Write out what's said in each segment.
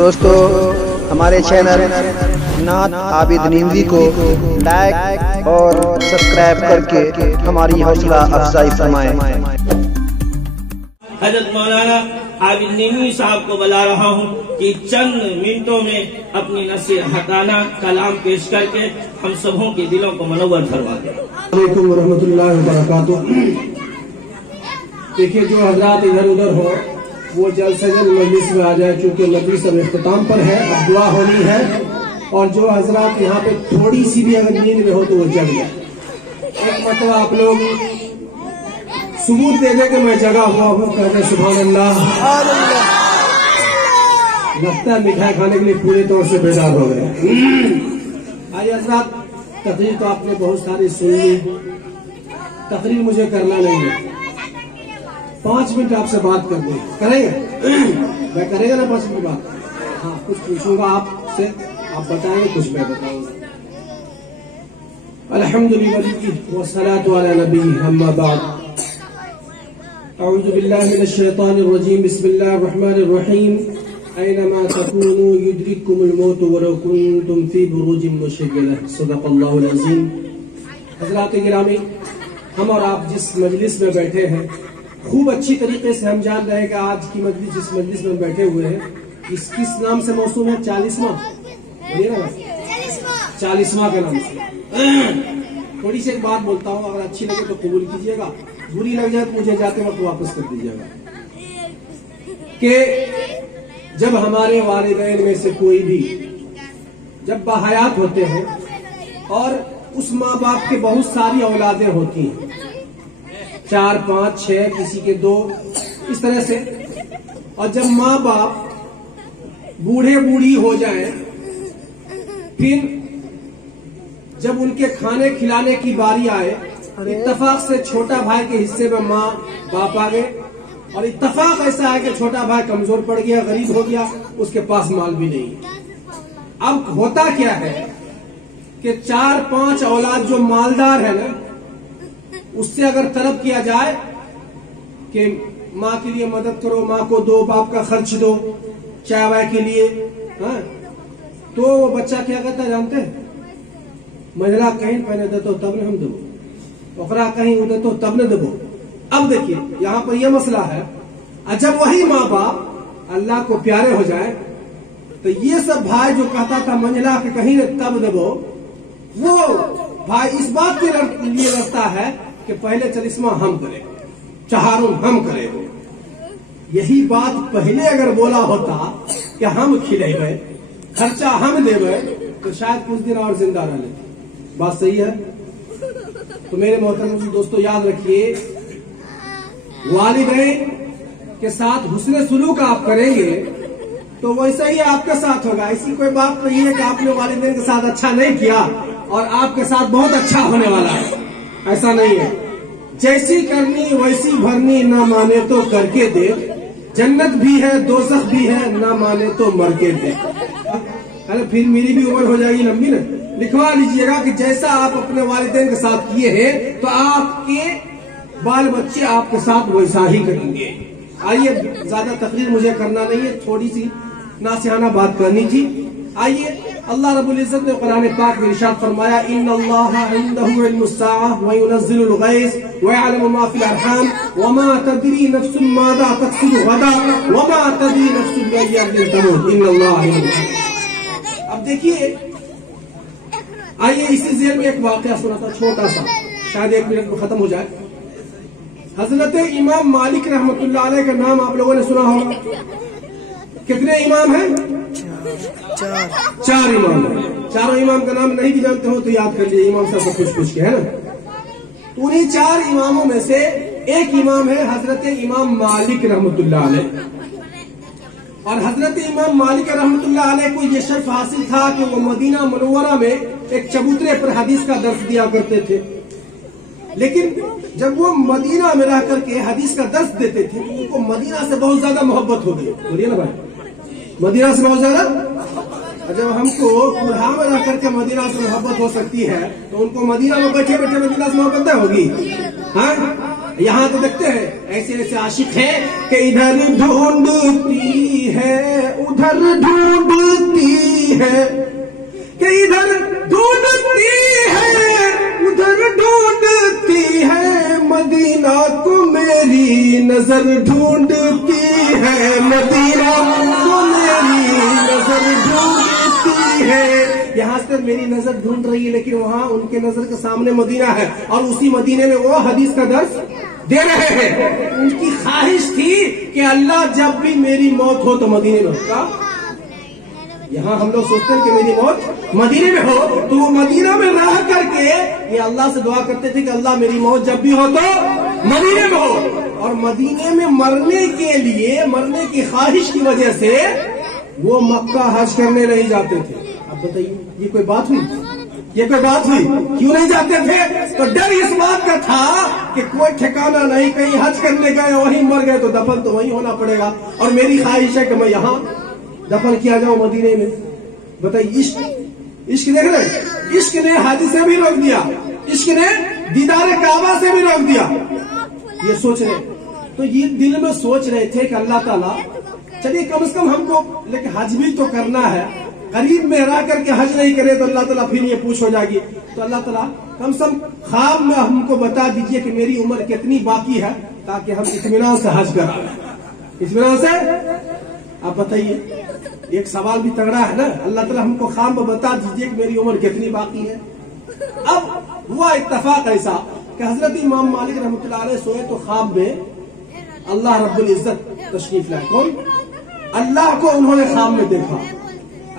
دوستو ہمارے چینل نعت عابد نیموی کو لائک اور سبسکرائب کر کے ہماری حوصلہ افزائی فرمائیں۔ حضرت مولانا عابد نیموی صاحب کو بلا رہا ہوں کہ چند منٹوں میں اپنی نصیحتانہ کلام پیش کر کے ہم سبوں کے دلوں کو منور فرما دیں۔ السلام علیکم ورحمۃ اللہ وبرکاتہ۔ دیکھیے جو حضرات ادھر ادھر ہو وہ جلد سے جلد مجلس میں آ جائے، چونکہ مجلس اب اختتام پر ہے، اب دعا ہونی ہے، اور جو حضرات یہاں پہ تھوڑی سی بھی اگر نیند میں ہو تو وہ جگ جائے۔ ایک مرتبہ آپ لوگ ثبوت دے دیں کہ میں جگا ہوا ہوں، کہتے سبحان اللہ۔ لگتا ہے مٹھائی کھانے کے لیے پورے طور سے بیدار ہو گئے۔ آئیے حضرات، تقریر تو آپ نے بہت ساری سن لی، تقریر مجھے کرنا نہیں ہے، 5 منٹ آپ سے بات کر دیں، کریں گے؟ میں کرے گا نا 5 منٹ بات؟ ہاں، کچھ پوچھوں گا آپ سے، آپ بتائیں گے، کچھ میں بتاؤں گا۔ الحمدللہ والصلاة علی نبی اما بعد، اعوذ باللہ من الشیطان الرجیم، بسم اللہ الرحمن الرحیم، اینما تکونوا یدرککم الموت ولو کنتم فی بروج مشیدہ، صدق اللہ العظیم۔ حضرات گرامی، ہم اور آپ جس مجلس میں بیٹھے ہیں، خوب اچھی طریقے سے ہم جان رہے ہیں کہ آج کی مجلس جس مجلس میں بیٹھے ہوئے ہیں اس کس نام سے موسوم ہے؟ 40واں 40واں کا نام سے۔ تھوڑی سی ایک بات بولتا ہوں، اگر اچھی لگے تو قبول کیجیے گا، بری لگ جائے تو مجھے جاتے وقت واپس کر دیجیے گا۔ کہ جب ہمارے والدین میں سے کوئی بھی جب باحیات ہوتے ہیں اور اس ماں باپ کے بہت ساری اولادیں ہوتی ہیں، 4 5 6، کسی کے 2، اس طرح سے، اور جب ماں باپ بوڑھے بوڑھی ہو جائیں، پھر جب ان کے کھانے کھلانے کی باری آئے، اتفاق سے چھوٹا بھائی کے حصے میں ماں باپ آ گئے، اور اتفاق ایسا ہے کہ چھوٹا بھائی کمزور پڑ گیا، غریب ہو گیا، اس کے پاس مال بھی نہیں۔ اب ہوتا کیا ہے کہ 4 5 اولاد جو مالدار ہے نا، اس سے اگر طلب کیا جائے کہ ماں کے لیے مدد کرو، ماں کو دو، باپ کا خرچ دو، چائے وائے کے لیے، تو وہ بچہ کیا کہتا ہے جانتے ہیں؟ مجھلا کہیں پہنے دیتا تب نے ہم دبو، اخرا کہیں ادھر تو تب نے دبو۔ اب دیکھیے یہاں پر یہ مسئلہ ہے، جب وہی ماں باپ اللہ کو پیارے ہو جائے تو یہ سب بھائی جو کہتا تھا منجلا کہ کہیں نے تب دبو، وہ بھائی اس بات کے لیے لڑتا ہے کہ پہلے 40واں ہم کرے، 4 ہم کرے۔ یہی بات پہلے اگر بولا ہوتا کہ ہم کھلے گئے، خرچہ ہم دے گئے، تو شاید کچھ دن اور زندہ رہ لیتے۔ بات صحیح ہے؟ تو میرے محترم دوستو یاد رکھیے، والدین کے ساتھ حسن سلوک آپ کریں گے تو ویسا ہی آپ کے ساتھ ہوگا۔ ایسی کوئی بات نہیں ہے کہ آپ نے والدین کے ساتھ اچھا نہیں کیا اور آپ کے ساتھ بہت اچھا ہونے والا ہے، ایسا نہیں ہے۔ جیسی کرنی ویسی بھرنی، نہ مانے تو کر کے دے، جنت بھی ہے دوزخ بھی ہے، نہ مانے تو مر کے دے۔ ارے پھر میری بھی عمر ہو جائے گی لمبی نا، لکھوا لیجئے گا کہ جیسا آپ اپنے والدین کے ساتھ کیے ہیں تو آپ کے بال بچے آپ کے ساتھ ویسا ہی کریں گے۔ آئیے، زیادہ تقریر مجھے کرنا نہیں ہے، تھوڑی سی ناصحانہ بات کرنی تھی۔ آئیے، اللہ رب العزت نے قرآن پاک میں ارشاد فرمایا، ان اللہ عنده علم الساعة وينزل الغیث ويعلم ما في الارحام وما تدری نفس ماذا تکسب غدا وما تدری نفس بأي ارض تموت ان اللہ علیم۔ اب دیکھیے، آئیے اسی ذیل میں ایک واقعہ سنا تھا، چھوٹا سا، شاید 1 منٹ میں ختم ہو جائے۔ حضرت امام مالک رحمت اللہ علیہ کا نام آپ لوگوں نے سنا ہوگا۔ کتنے امام ہیں؟ 4 امام ہیں۔ 4 امام کا نام نہیں بھی جانتے ہو تو یاد کر لیجیے، امام صاحب کو پوچھ کے، ہے نا؟ تو انہیں 4 اماموں میں سے ایک امام ہے حضرت امام مالک رحمت اللہ علیہ، اور حضرت امام مالک رحمت اللہ علیہ کو یہ شرف حاصل تھا کہ وہ مدینہ منورہ میں ایک چبوترے پر حدیث کا درس دیا کرتے تھے، لیکن جب وہ مدینہ میں رہ کر کے حدیث کا درس دیتے تھے تو ان کو مدینہ سے بہت زیادہ محبت ہو گئی۔ بولیے نا بھائی، مدینہ سے بہت زیادہ، جب ہم کو کوڑھا میں رہ کر کے مدینہ سے محبت ہو سکتی ہے تو ان کو مدینہ میں بیٹھے بیٹھے مدینہ سے محبت نہ ہوگی؟ ہاں، یہاں تو دیکھتے ہیں ایسے ایسے عاشق ہیں کہ ادھر ڈھونڈتی ہے ادھر ادھر ڈھونڈتی ہے کہ ادھر ڈھونڈتی ہے ادھر ڈھونڈتی ہے مدینہ کو میری نظر ڈھونڈتی ہے مدینہ کو میری نظر ڈھونڈتی ہے. یہاں سے میری نظر ڈھونڈ رہی ہے لیکن وہاں ان کے نظر کے سامنے مدینہ ہے اور اسی مدینے میں وہ حدیث کا درس دے رہے ہیں. ان کی خواہش تھی کہ اللہ جب بھی میری موت ہو تو مدینے میں ہوگا. یہاں ہم لوگ سوچتے ہیں کہ میری موت مدینے میں ہو تو وہ مدینہ میں رہ کر کے یہ اللہ سے دعا کرتے تھے کہ اللہ میری موت جب بھی ہو تو مدینے میں ہو. اور مدینے میں مرنے کے لیے مرنے کی خواہش کی وجہ سے وہ مکہ حج کرنے نہیں جاتے تھے. اب بتائیے یہ کوئی بات ہوئی؟ یہ کوئی بات ہوئی؟ کیوں نہیں جاتے تھے؟ تو ڈر اس بات کا تھا کہ کوئی ٹھکانا نہیں, کہیں حج کرنے گئے وہیں مر گئے تو دفن تو وہیں ہونا پڑے گا اور میری خواہش ہے کہ میں یہاں دفن کیا جاؤں مدینے میں. بتائیے عشق دیکھ رہے, عشق نے حج سے بھی روک دیا, عشق نے دیدار کعبہ سے بھی روک دیا. یہ سوچ رہے تو یہ دل میں سوچ رہے تھے کہ اللہ تعالیٰ چلیے کم از کم ہم کو لیکن حج بھی تو کرنا ہے, قریب میں رہ کر کے حج نہیں کرے تو اللہ تعالیٰ پھر یہ پوچھ ہو جائے گی. تو اللہ تعالیٰ کم سے کم خواب میں ہم کو بتا دیجئے کہ میری عمر کتنی باقی ہے تاکہ ہم اطمینان سے حج کرائیں. اطمینان سے آپ بتائیے, ایک سوال بھی تگڑا ہے نا. اللہ تعالیٰ ہم کو خواب میں بتا دیجئے کہ میری عمر کتنی باقی ہے. اب ہوا اتفاق ایسا کہ حضرت امام مالک رحمۃ اللہ علیہ سوئے تو خواب میں اللہ رب العزت تشریف لائے. کون؟ اللہ کو انہوں نے خواب میں دیکھا.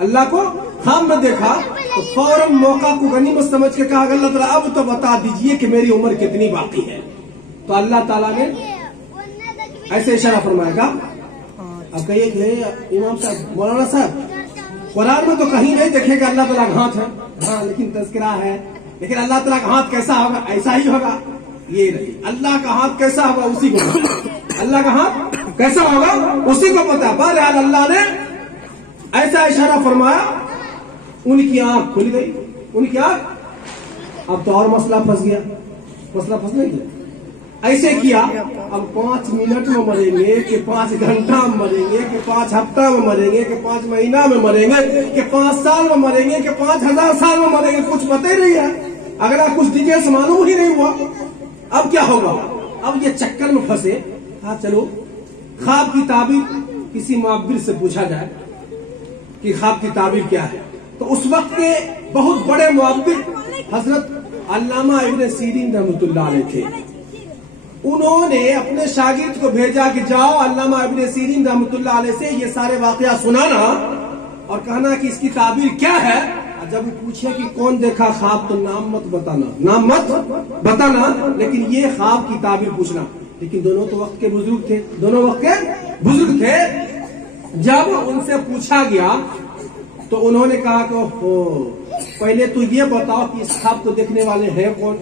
اللہ کو خواب میں دیکھا تو فوراً موقع کو غنیمت سمجھ کے کہا کہ اللہ تعالیٰ اب تو بتا دیجئے کہ میری عمر کتنی باقی ہے. تو اللہ تعالیٰ نے ایسے اشارہ فرمایا گا. اب کہیے کہ امام صاحب مولانا صاحب قرآن میں تو کہیں نہیں دیکھے گا اللہ تعالیٰ کا ہاتھ ہے. ہاں لیکن تذکرہ ہے. لیکن اللہ تعالیٰ کا ہاتھ کیسا ہوگا؟ ایسا ہی ہوگا. یہ نہیں, اللہ کا ہاتھ کیسا ہوگا اسی کو پتا. اللہ کا ہاتھ کیسا ہوگا اسی کو پتا. بہرحال اللہ نے ایسا اشارہ فرمایا, ان کی آنکھ کھل گئی. ان کی آنکھ. اب تو اور مسئلہ پھنس گیا. مسئلہ پھنس نہیں گیا. ایسے کیا اب 5 منٹ میں مریں گے کہ 5 گھنٹہ میں مریں گے کہ 5 ہفتہ میں مریں گے کہ 5 مہینہ میں مریں گے کہ 5 سال میں مریں گے کہ 5000 سال میں مریں گے, کچھ پتہ ہی نہیں ہے. اگر آپ کچھ ڈیٹیلس معلوم ہی نہیں ہوا اب کیا ہوگا؟ اب یہ چکر میں پھنسے. ہاں چلو خواب کی تعبیر کسی معبر سے پوچھا جائے کہ خواب کی تعبیر کیا ہے. تو اس وقت کے بہت بڑے معبر حضرت علامہ ابن سیرین رحمۃ اللہ علیہ تھے. انہوں نے اپنے شاگرد کو بھیجا کہ جاؤ علامہ ابن سیرین رحمۃ اللہ علیہ سے یہ سارے واقعہ سنانا اور کہنا کہ اس کی تعبیر کیا ہے. جب وہ پوچھے کہ کون دیکھا خواب تو نام مت بتانا, نام مت بتانا, لیکن یہ خواب کی تعبیر پوچھنا. لیکن دونوں تو وقت کے بزرگ تھے, دونوں وقت کے بزرگ تھے. جب ان سے پوچھا گیا تو انہوں نے کہا کہ پہلے تو یہ بتاؤ کہ اس خواب کو دیکھنے والے ہیں کون.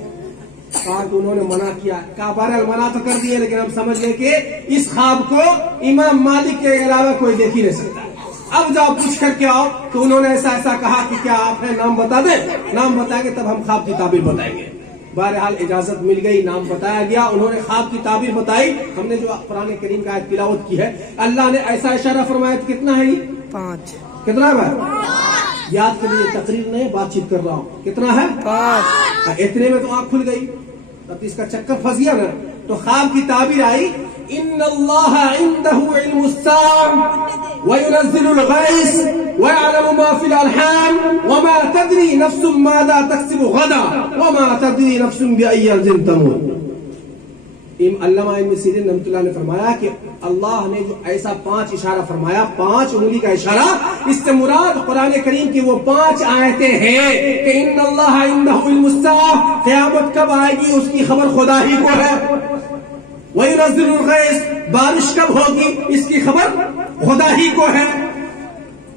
کہا کہ انہوں نے منع کیا. کہا بہرحال منع تو کر دیے لیکن ہم سمجھ گئے کہ اس خواب کو امام مالک کے علاوہ کوئی دیکھ ہی نہیں سکتا. اب جاؤ پوچھ کر کے آؤ. تو انہوں نے ایسا ایسا کہا کہ کیا آپ ہیں, نام بتا دیں. نام بتائیں گے تب ہم خواب کی تعبیر بتائیں گے. بہرحال اجازت مل گئی, نام بتایا گیا. انہوں نے خواب کی تعبیر بتائی. ہم نے جو قرآن کریم کا آیت تلاوت کی ہے, اللہ نے ایسا اشارہ فرمایا. کتنا ہے یہ؟ 5. کتنا ہے؟ یاد کر لیجیے, تقریر نہیں بات چیت کر رہا ہوں. کتنا ہے؟ 5. اتنے میں تو آنکھ کھل گئی. اب اس کا چکر پھنس گیا نا. تو خواب کی تعبیر آئی, ان اللہ عنده علم الساعة وينزل الغيث ويعلم ما في الارحام وما تدري نفس ماذا تكسب غدا وما تدري نفس بأي ارض تموت. علامہ ابن سیرین رحمۃ اللہ نے فرمایا کہ اللہ نے جو ایسا 5 اشارہ فرمایا, 5 انگلی کا اشارہ, اس سے مراد قرآن کریم کی وہ 5 آیتیں ہیں کہ ان اللہ عنده علم الساعة, قیامت کب آئے گی اس کی خبر خدا ہی کو ہے. وَيُنَزِّلُ الْغَيْثَ, بارش کب ہوگی اس کی خبر خدا ہی کو ہے.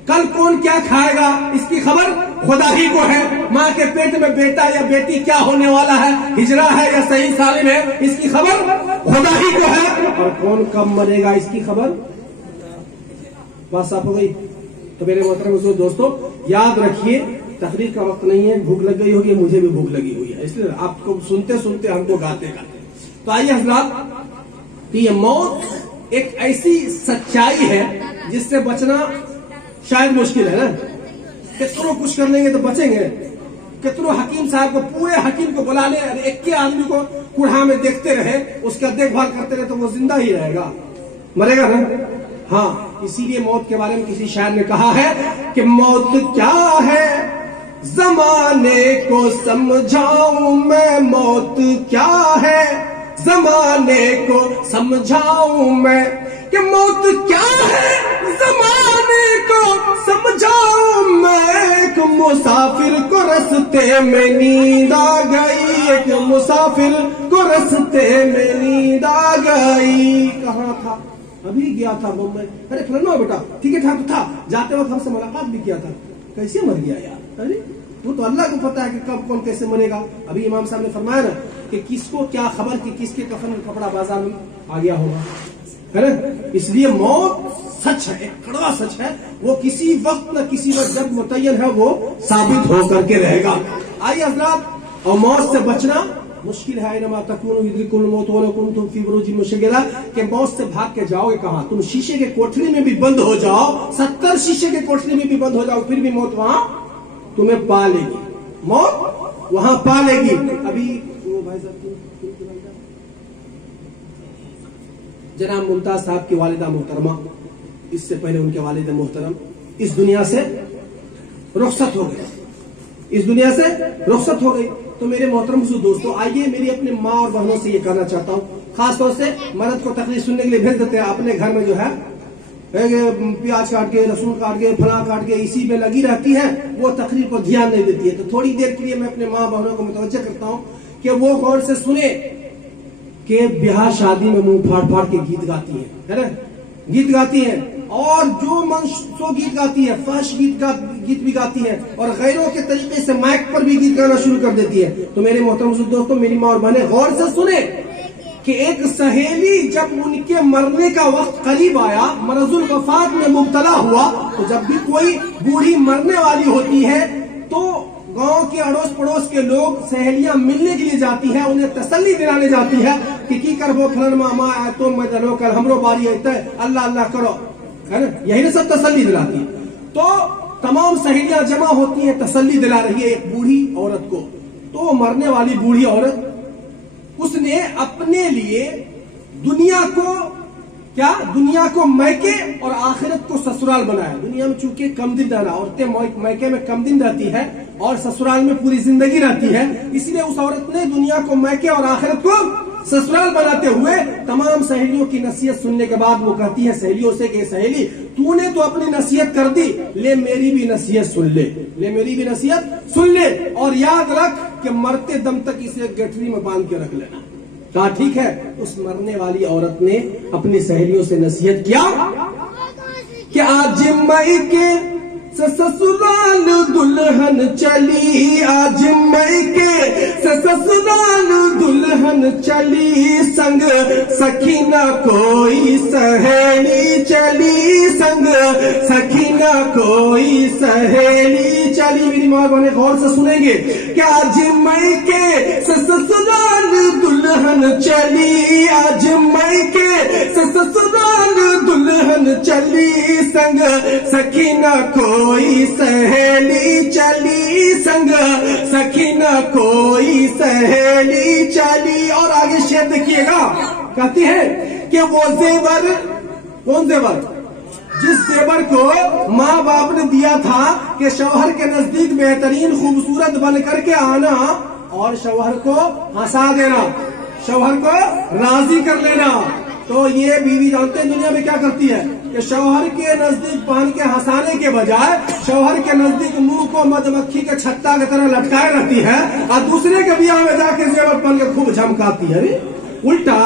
کل کون کیا کھائے گا اس کی خبر خدا ہی کو ہے. ماں کے پیٹ میں بیٹا یا بیٹی کیا ہونے والا ہے, ہجرا ہے یا صحیح سالم ہے, اس کی خبر خدا ہی کو ہے. اور کون کب مرے گا اس کی خبر. بات صاف ہو گئی. تو میرے محترم دوستو یاد رکھیے, تقریر کا وقت نہیں ہے, بھوک لگ گئی ہوگی, مجھے بھی بھوک لگی ہوئی ہے, اس لیے آپ کو سنتے سنتے ہم کو گاتے گاتے. تو آئیے حضرات, یہ موت ایک ایسی سچائی ہے جس سے بچنا شاید مشکل ہے نا. کتنوں کچھ کر لیں گے تو بچیں گے. کتنوں حکیم صاحب کو, پورے حکیم کو بلا لیں, ایک کے آدمی کو کوڑھا میں دیکھتے رہے, اس کا دیکھ بھال کرتے رہے تو وہ زندہ ہی رہے گا, مرے گا نا. ہاں, اسی لیے موت کے بارے میں کسی شاعر نے کہا ہے کہ موت کیا ہے زمانے کو سمجھاؤں میں, موت کیا ہے زمانے کو سمجھاؤں میں, کہ موت کیا ہے زمانے کو سمجھاؤں میں. ایک مسافر کو رستے میں نیند آ گئی, ایک مسافر کو رستے میں نیند آ گئی. کہاں تھا؟ ابھی گیا تھا بمبئی. ارے فلانا بیٹا ٹھیک ہے ٹھاک تھا, جاتے وقت ہم سے ملاقات بھی کیا تھا. کیسے مر گیا یار؟ ارے وہ تو اللہ کو پتا ہے کہ کب کون کیسے مرے گا. ابھی امام صاحب نے فرمایا نا کہ کس کو کیا خبر کہ کس کے کفن کا کپڑا بازار میں آ گیا ہوگا, ہے نا. اس لیے موت سچ ہے, ایک کڑوا سچ ہے. وہ کسی وقت نہ کسی وقت جب متعین ہے وہ ثابت ہو کر کے رہے گا. آئیے حضرات, اور موت سے بچنا مشکل ہے. انما تکونوا یدرککم الموت ولو کنتم فی بروج مشیدہ, کہ موت سے بھاگ کے جاؤ گے کہاں؟ تم شیشے کے کوٹھری میں بھی بند ہو جاؤ, 70 شیشے کے کوٹھری میں بھی بند ہو جاؤ, پھر بھی موت وہاں تمہیں پا لے گی, موت وہاں پا لے گی. ابھی وہ بھائی صاحب جناب ممتاز صاحب کی والدہ محترمہ, اس سے پہلے ان کے والد محترم اس دنیا سے رخصت ہو گئے, اس دنیا سے رخصت ہو گئی. تو میرے محترم دوستو, آئیے میری اپنے ماں اور بہنوں سے یہ کہنا چاہتا ہوں, خاص طور سے مرد کو تقریر سننے کے لیے بھیج دیتے ہیں, اپنے گھر میں جو ہے پیاز کاٹ کے, لہسن کاٹ کے, پھلا کاٹ کے اسی میں لگی رہتی ہے, وہ تقریر کو دھیان نہیں دیتی ہے. تو تھوڑی دیر کے لیے میں اپنے ماں بہنوں کو متوجہ کرتا ہوں کہ وہ غور سے سنے کہ بیاہ شادی میں منہ پھاڑ پھاڑ کے گیت گاتی ہیں, ہے نا, گیت گاتی ہیں, اور جو من سو گیت گاتی ہے, فحش گیت بھی گاتی ہے, اور غیروں کے طریقے سے مائک پر بھی گیت گانا شروع کر دیتی ہے. تو میرے محترم دوستوں, میری ماں اور بہنیں غور سے سنیں کہ ایک سہیلی جب ان کے مرنے کا وقت قریب آیا, مرض الوفات میں مبتلا ہوا, تو جب بھی کوئی بوڑھی مرنے والی ہوتی ہے تو گاؤں کے اڑوس پڑوس کے لوگ سہیلیاں ملنے کے لیے جاتی ہیں, انہیں تسلی دلانے جاتی ہے کہ کی کربو فلن ماما تو میں دلو کر ہمرو باری ہے, اللہ اللہ کرو, ہے نا, یہی سب تسلی دلاتی ہے. تو تمام سہیلیاں جمع ہوتی ہیں, تسلی دلا رہی ہے ایک بوڑھی عورت کو. تو مرنے والی بوڑھی عورت, اس نے اپنے لیے دنیا کو کیا, دنیا کو میکے اور آخرت کو سسرال بنایا. دنیا میں چونکہ کم دن رہنا, عورتیں میکے میں کم دن رہتی ہے اور سسرال میں پوری زندگی رہتی ہے, اس لیے اس عورت نے دنیا کو میکے اور آخرت کو سسرال بناتے ہوئے تمام سہیلیوں کی نصیحت سننے کے بعد وہ کہتی ہے سہیلیوں سے کہ سہیلی تو نے تو اپنی نصیحت کر دی, لے میری بھی نصیحت سن لے, لے میری بھی نصیحت سن لے, اور یاد رکھ کہ مرتے دم تک اسے گٹھری میں باندھ کے رکھ لینا. کہا ٹھیک ہے. اس مرنے والی عورت نے اپنی سہیلیوں سے نصیحت کیا کہ آج میکے سسرال دلہن چلی, آج میکے سسرال دلہن چلی, سنگ سکینہ کوئی سہیلی چلی, سنگ سکینہ کوئی سہیلی چلی. میری ماں بہنیں غور سے سنیں گے کہ آج میکے سسرال دلہن چلی, آج میکے سسرال دلہن چلی, سنگ سکینہ کوئی سہیلی چلی, سنگ سکینہ کوئی سہیلی چلی. اور آگے شعر دیکھیے گا, کہتی ہے کہ وہ زیور, کون زیور, جس زیور کو ماں باپ نے دیا تھا کہ شوہر کے نزدیک بہترین خوبصورت بن کر کے آنا اور شوہر کو ہنسا دینا, شوہر کو راضی کر لینا. تو یہ بیوی جانتے ہیں دنیا میں کیا کرتی ہے کہ شوہر کے نزدیک پہن کے ہنسانے کے بجائے شوہر کے نزدیک منہ کو مدھ مکھی کے چھتا کی طرح لٹکائے رہتی ہے, اور دوسرے کے بیاہ میں جا کے زیور پہن کے خوب جھمکاتی ہے. الٹا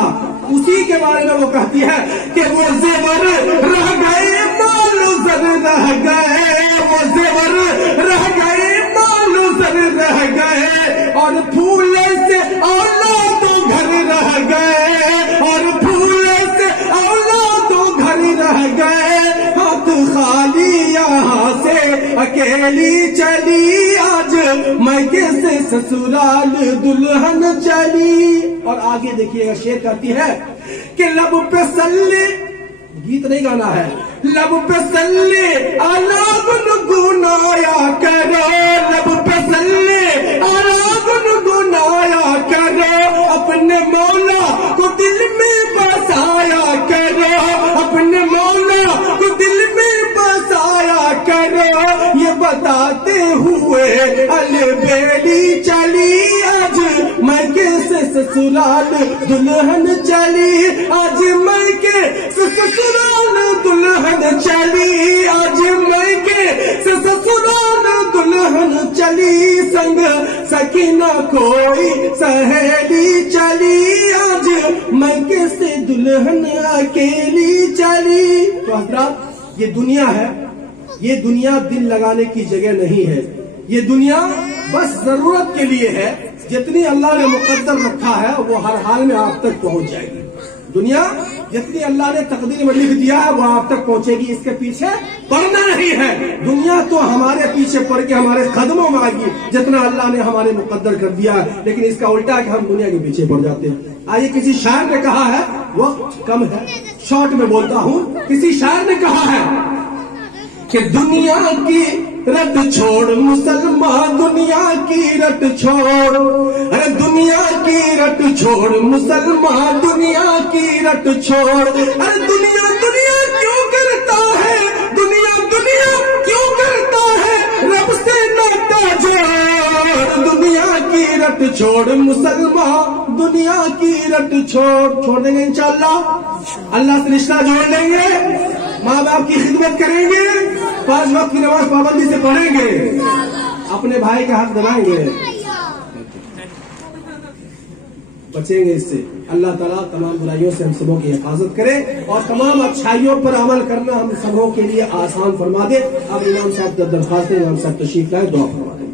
اسی کے بارے میں وہ کہتی ہے کہ وہ زیور رہ گئے مال زر رہ گئے, وہ زیور رہ گئے مال زر رہ گئے, اور پھول سے اولاد گھر رہ گئے, اور پھول سے اولاد گھر رہ گئے, ہاتھ خالی یہاں سے اکیلی چلی, آج میکے سے سسرال دلہن چلی. اور آگے دیکھیے گا شعر کہتی ہے کہ لب پہ سلے, گیت نہیں گانا ہے, لب پہ سلے اعلیٰ کرو یہ بتاتے ہوئے البیلی چلی آج میکے سے سسرال دلہن چلی آج میکے سے سسرال دلہن چلی آج میکے سے سسرال دلہن چلی سنگ سکینہ کوئی سہیلی چلی آج میکے سے دلہن اکیلی چلی. تو حضرات یہ دنیا ہے, یہ دنیا دل لگانے کی جگہ نہیں ہے, یہ دنیا بس ضرورت کے لیے ہے. جتنی اللہ نے مقدر رکھا ہے وہ ہر حال میں آپ تک پہنچ جائے گی. دنیا جتنی اللہ نے تقدیر میں لکھ دیا ہے وہ آپ تک پہنچے گی, اس کے پیچھے پڑنا نہیں ہے. دنیا تو ہمارے پیچھے پڑ کے ہمارے قدموں میں آئے گی جتنا اللہ نے ہمارے مقدر کر دیا ہے, لیکن اس کا الٹا ہے کہ ہم دنیا کے پیچھے پڑ جاتے ہیں. آئیے کسی شاعر نے کہا ہے, وقت کم ہے شارٹ میں بولتا ہوں, کسی شاعر نے کہا ہے کہ دنیا کی رٹ چھوڑ مسلمان دنیا کی رٹ چھوڑ, ارے دنیا کی رٹ چھوڑ مسلمان دنیا کی رٹ چھوڑ, ارے دنیا دنیا کیوں کرتا ہے, دنیا دنیا کیوں کرتا ہے رب سے ناتا جوڑ, دنیا کی رٹ چھوڑ مسلمان دنیا کی رٹ چھوڑ دیں گے انشاءاللہ, اللہ سے رشتہ جوڑ لیں گے, ماں باپ کی خدمت کریں گے, 5 وقت کی نماز پابندی سے پڑھیں گے, اپنے بھائی کا حق دلائیں گے, بچیں گے اس سے. اللہ تعالیٰ تمام برائیوں سے ہم سبوں کی حفاظت کرے اور تمام اچھائیوں پر عمل کرنا ہم سبوں کے لیے آسان فرما دے. اب امام صاحب کا درخواست ہے, امام صاحب تشریف لائے, دعا فرما دیں.